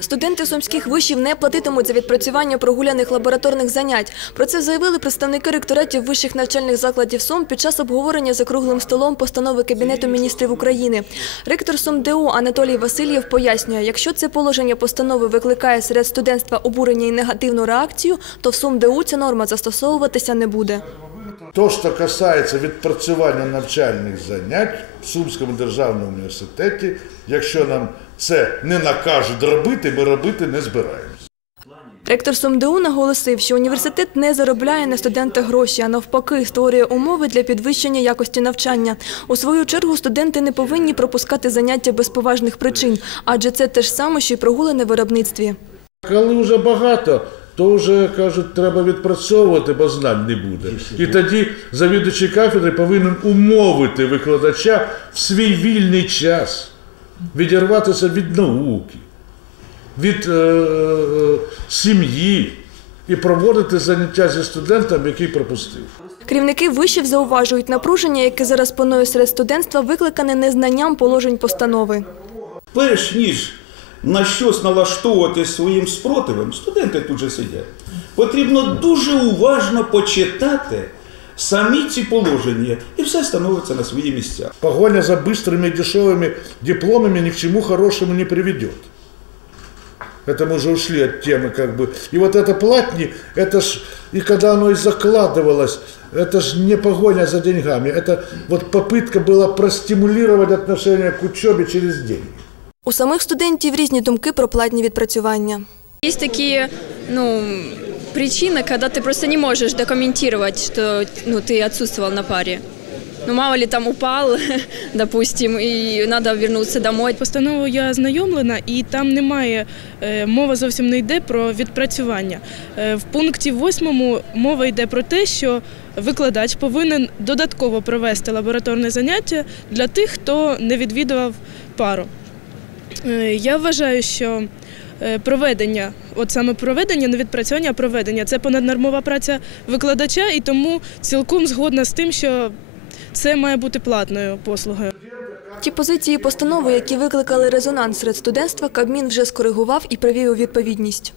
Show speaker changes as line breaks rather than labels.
Студенти сумських вишів не платитимуть за відпрацювання прогуляних лабораторних занять. Про це заявили представники ректоратів вищих навчальних закладів Сум під час обговорення за круглим столом постанови Кабінету міністрів України. Ректор СумДУ Анатолій Васильєв пояснює, якщо це положення постанови викликає серед студентства обурення і негативну реакцію, то в СумДУ ця норма застосовуватися не буде.
То, що касається відпрацювання навчальних занять в Сумському державному університеті, якщо нам це не накажуть робити, ми робити не збираємося.
Ректор СумДУ наголосив, що університет не заробляє на студентах гроші, а навпаки створює умови для підвищення якості навчання. У свою чергу студенти не повинні пропускати заняття без поважних причин, адже це те ж саме, що й прогули на виробництві.
Коли вже багато, то вже кажуть, треба відпрацьовувати, бо знань не буде. І тоді завідувачий кафедри повинен умовити викладача в свій вільний час відірватися від науки, від е, е, сім'ї і проводити заняття зі студентом, який пропустив.
Керівники вишів зауважують, напруження, яке зараз панує серед студентства, викликане незнанням положень постанови.
Перш ніж на щось налаштовувати своїм спротивом, студенти тут же сидять. Потрібно дуже уважно почитати самі ці положення, і все становиться на свої місця.
Погоня за быстрыми и дешевыми дипломами ни к чему хорошему не приведет. Это мы уже ушли от темы как бы. И вот это платни, это ж, и когда оно и закладывалось, это ж не погоня за деньгами, это вот попытка была простимулировать отношение к учебе через деньги.
У самих студентів різні думки про платні відпрацювання.
Есть такие, ну, причины, когда ты просто не можешь документировать, что ну, ты отсутствовал на паре. Ну, мало ли там упал, допустим, и надо вернуться домой.
Постановою я ознайомлена, і там немає е, мова зовсім не йде про відпрацювання. Е, В пункті восьмому мова йде про те, що викладач повинен додатково провести лабораторне заняття для тих, хто не відвідував пару. Е, Я вважаю, що е, проведення, от саме проведення, не відпрацювання, а проведення це понаднормова праця викладача, і тому цілком згодна з тим, що це має бути платною послугою.
Ті позиції постанови, які викликали резонанс серед студентства, Кабмін вже скоригував і привів у відповідність.